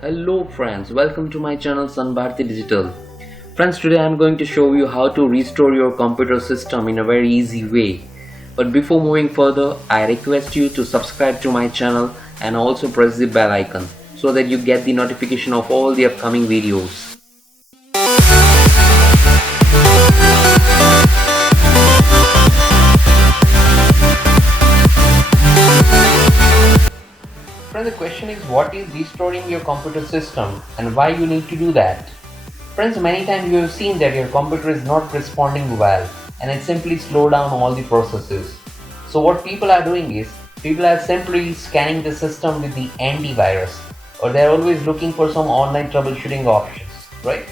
Hello friends, welcome to my channel SanBhartidigital. Friends, today I am going to show you how to restore your computer system in a very easy way. But before moving further, I request you to subscribe to my channel and also press the bell icon so that you get the notification of all the upcoming videos. Friends, the question is, what is restoring your computer system and why you need to do that? Friends, many times you have seen that your computer is not responding well and it simply slows down all the processes. So what people are doing is, people are simply scanning the system with the antivirus, or they are always looking for some online troubleshooting options, right?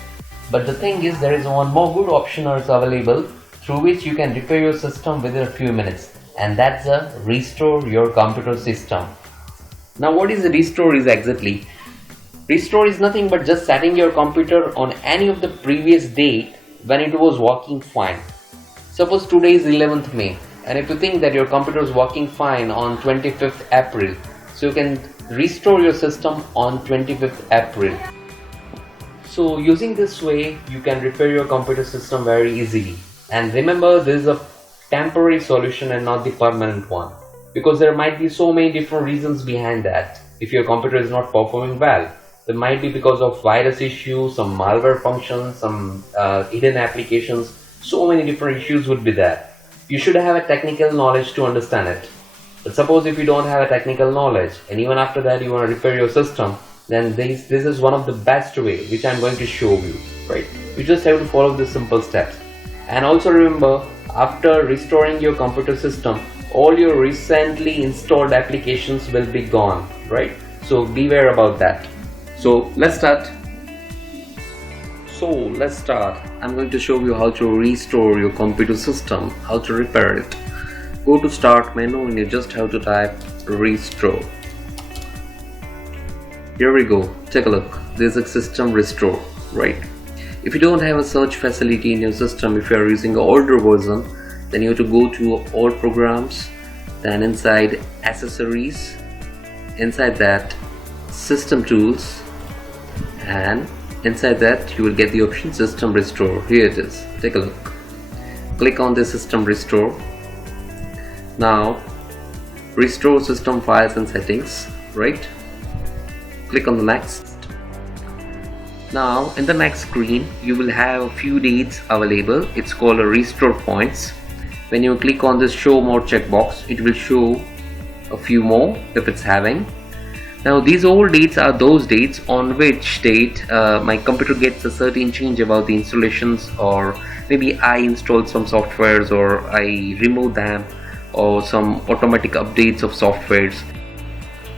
But the thing is, there is one more good option is available through which you can repair your system within a few minutes, and that's the restore your computer system. Now what is the restore is exactly? Restore is nothing but just setting your computer on any of the previous date when it was working fine. Suppose today is 11th May, and if you think that your computer is working fine on 25th April, so you can restore your system on 25th April. So using this way, you can repair your computer system very easily. And remember, this is a temporary solution and not the permanent one, because there might be so many different reasons behind that. If your computer is not performing well, it might be because of virus issues, some malware functions, some hidden applications. So many different issues would be there. You should have a technical knowledge to understand it. But suppose if you don't have a technical knowledge and even after that you want to repair your system, then this is one of the best way which I'm going to show you, right? You just have to follow the simple steps. And also remember, after restoring your computer system, all your recently installed applications will be gone, right? So beware about that. So let's start. I'm going to show you how to restore your computer system, how to repair it. Go to start menu and you just have to type restore. Here we go. Take a look. There's a system restore, right? If you don't have a search facility in your system, if you are using an older version, then you have to go to all programs, then inside accessories, inside that system tools, and inside that you will get the option system restore. Here it is. Take a look. Click on the system restore. Now restore system files and settings, right? Click on the next. Now in the next screen you will have a few dates available. It's called a restore points. When you click on this show more checkbox, it will show a few more if it's having. Now these all dates are those dates on which date my computer gets a certain change about the installations, or maybe I installed some softwares or I remove them, or some automatic updates of softwares.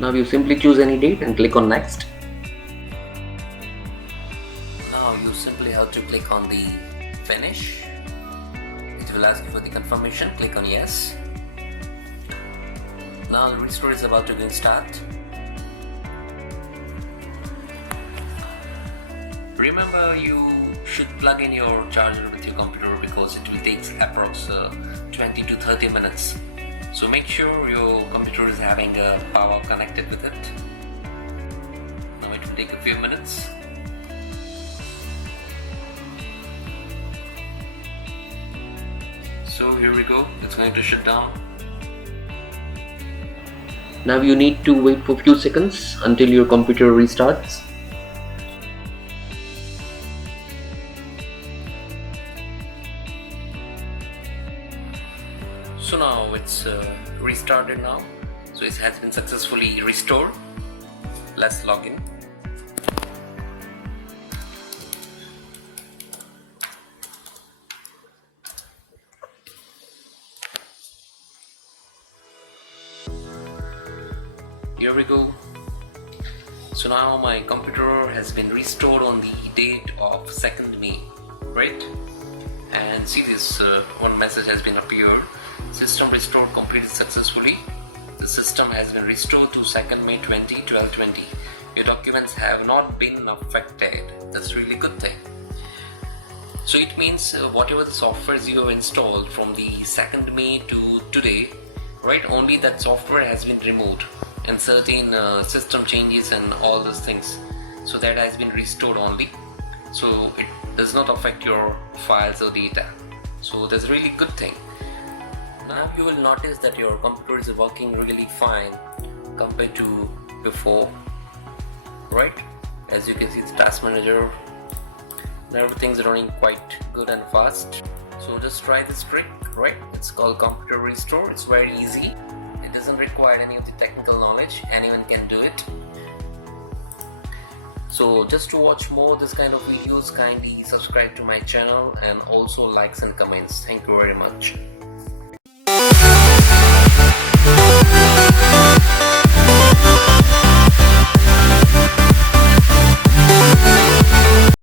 Now you simply choose any date and click on next. Now you simply have to click on the finish. It will ask you for the confirmation. Click on yes. Now the restore is about to start. Remember, you should plug in your charger with your computer because it will take approx 20 to 30 minutes. So make sure your computer is having a power connected with it. Now it will take a few minutes. So here we go, it's going to shut down. Now you need to wait for a few seconds until your computer restarts. So now it's restarted now. So it has been successfully restored. Let's log in. Here we go. So now my computer has been restored on the date of 2nd May, right? And see this one message has been appeared. System restored completed successfully. The system has been restored to 2nd May 2020. Your documents have not been affected. That's really good thing. So it means whatever the softwares you have installed from the 2nd May to today, right, only that software has been removed and certain system changes and all those things. so that has been restored only, so it does not affect your files or data. So that's a really good thing. Now you will notice that your computer is working really fine compared to before, right? As you can see, the task manager, everything's running quite good and fast. So just try this trick, right? It's called computer restore. It's very easy. It doesn't require any of the technical knowledge. Anyone can do it. So just to watch more this kind of videos, kindly subscribe to my channel and also likes and comments. Thank you very much.